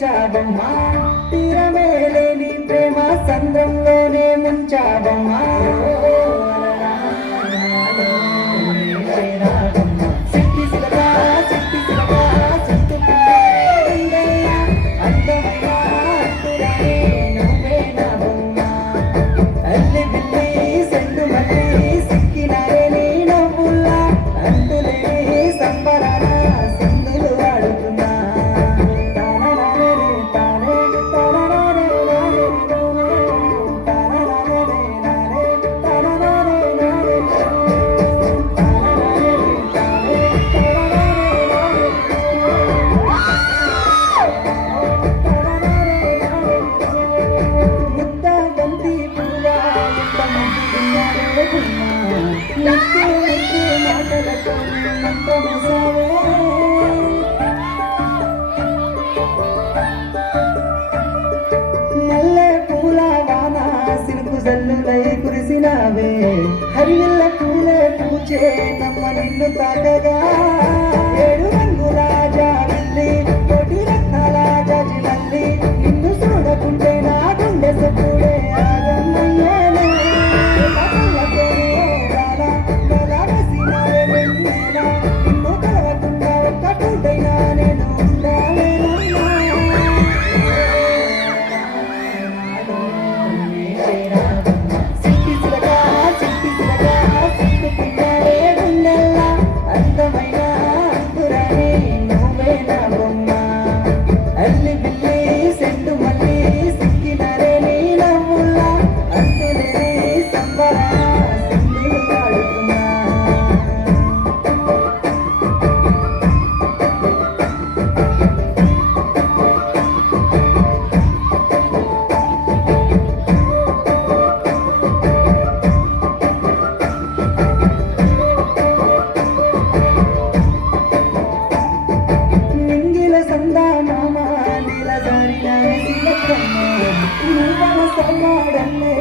వచ్చావమ్మా తీరమేలేని ప్రేమ సంద్రంలోనే ముంచావమ్మా సిట్టి సిలగా సిట్టి సిలగా సిట్టుకునే అందమైన అట్టురాని నువ్వే నా బొమ్మ అల్లి బిల్లి సెండు మల్లి సిక్కినారే నీ నవ్వుల్లా అందులేని సంబరాన సింధులు ఆడుతున్నా ముద్ద బంతి పువ్వా ఎంత ముద్దుకున్నారే గుమ్మా ముద్దు ముద్దు మాటలతో మంత్రమేశావే మల్లె పూల వాన సిరుకు జల్లులై కురిసినావే హరివిల్ల పూలే పూచే నమ్మ నిన్ను తాకగా ఏడు రంగుల జాబిల్లి కోటి రత్నాల జాజి మల్లి నిన్ను చూడకుంటే నా గుండె సప్పుడే ఆగమయ్యేనే కళ్ళతోనే గాల గాల వేసినావే వెన్నెల నిన్ను కలవకుండా ఒక్క పూటైనా నేను ఉండలేనమ్మా సిట్టి సిలగా సిట్టి సిలగా సిట్టుకున్నారే గుండెల్లా అందమైన అంకురాని నువ్వే నా బొమ్మ అల్లి బిల్లి సెండు మల్లి సిక్కినారే నీ నవ్వుల్లా అందులేని సంబరాన సింధులు పాడుతున్నా నింగిల సందా మామ నీల దారిన సిలకమ్మ నువ్వన సమాడల్లే